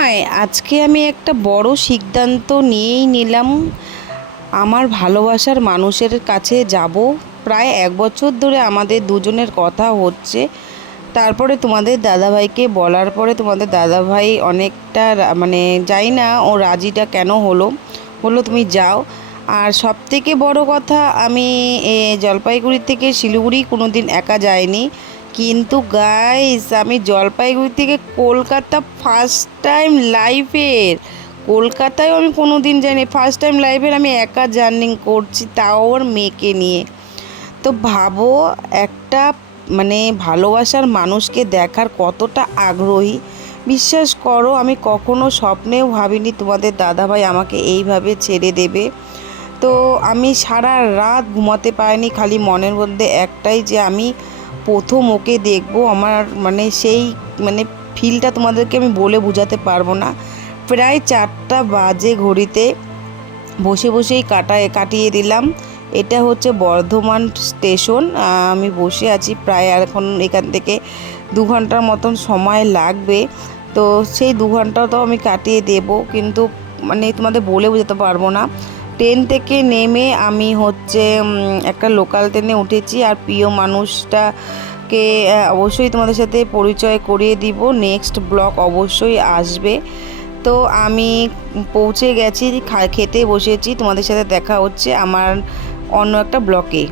জামাই, আজকে আমি একটা বড় সিদ্ধান্ত নিয়েই নিলাম। আমার ভালোবাসার মানুষের কাছে যাব। প্রায় 1 বছর ধরে আমাদের দুজনের কথা হচ্ছে। তারপরে তোমাদের দাদাভাইকে বলার পরে তোমাদের দাদাভাই অনেকটা মানে জানি না ও রাজিটা কেন হলো, বললো তুমি যাও। আর সবথেকে বড় কথা, আমি জলপাইগুড়ি থেকে শিলিগুড়ি কোনো দিন একা যাইনি, কিন্তু গাইস আমি জলপাইগুড়ি থেকে কলকাতা ফার্স্ট টাইম লাইফের, কলকাতায়ও আমি কোনো দিন যাইনি, ফার্স্ট টাইম লাইফের আমি একা জার্নি করছি, তাও ওর মেয়েকে নিয়ে। তো ভাবো, একটা মানে ভালোবাসার মানুষকে দেখার কতটা আগ্রহী। বিশ্বাস করো, আমি কখনো স্বপ্নেও ভাবিনি তোমাদের দাদাভাই আমাকে এইভাবে ছেড়ে দেবে। তো আমি সারা রাত ঘুমাতে পারিনি, খালি মনের মধ্যে একটাই যে আমি প্রথম ওকে দেখব। আমার মানে সেই মানে ফিলটা তোমাদেরকে আমি বলে বোঝাতে পারবো না। প্রায় 4টা বাজে ঘড়িতে বসে বসেই কাটিয়ে দিলাম। এটা হচ্ছে বর্ধমান স্টেশন, আমি বসে আছি প্রায়, আর এখন এখান থেকে 2 ঘন্টার মতন সময় লাগবে। তো সেই 2 ঘন্টাও তো আমি কাটিয়ে দেব, কিন্তু মানে তোমাদের বলে বোঝাতে পারবো না। ট্রেন থেকে নেমে আমি হচ্ছে একটা লোকাল ট্রেনে উঠেছি, আর প্রিয় মানুষটাকে অবশ্যই তোমাদের সাথে পরিচয় করিয়ে দিব। নেক্সট ব্লগ অবশ্যই আসবে। তো আমি পৌঁছে গেছি, খেতে বসেছি, তোমাদের সাথে দেখা হচ্ছে আমার অন্য একটা ব্লকে।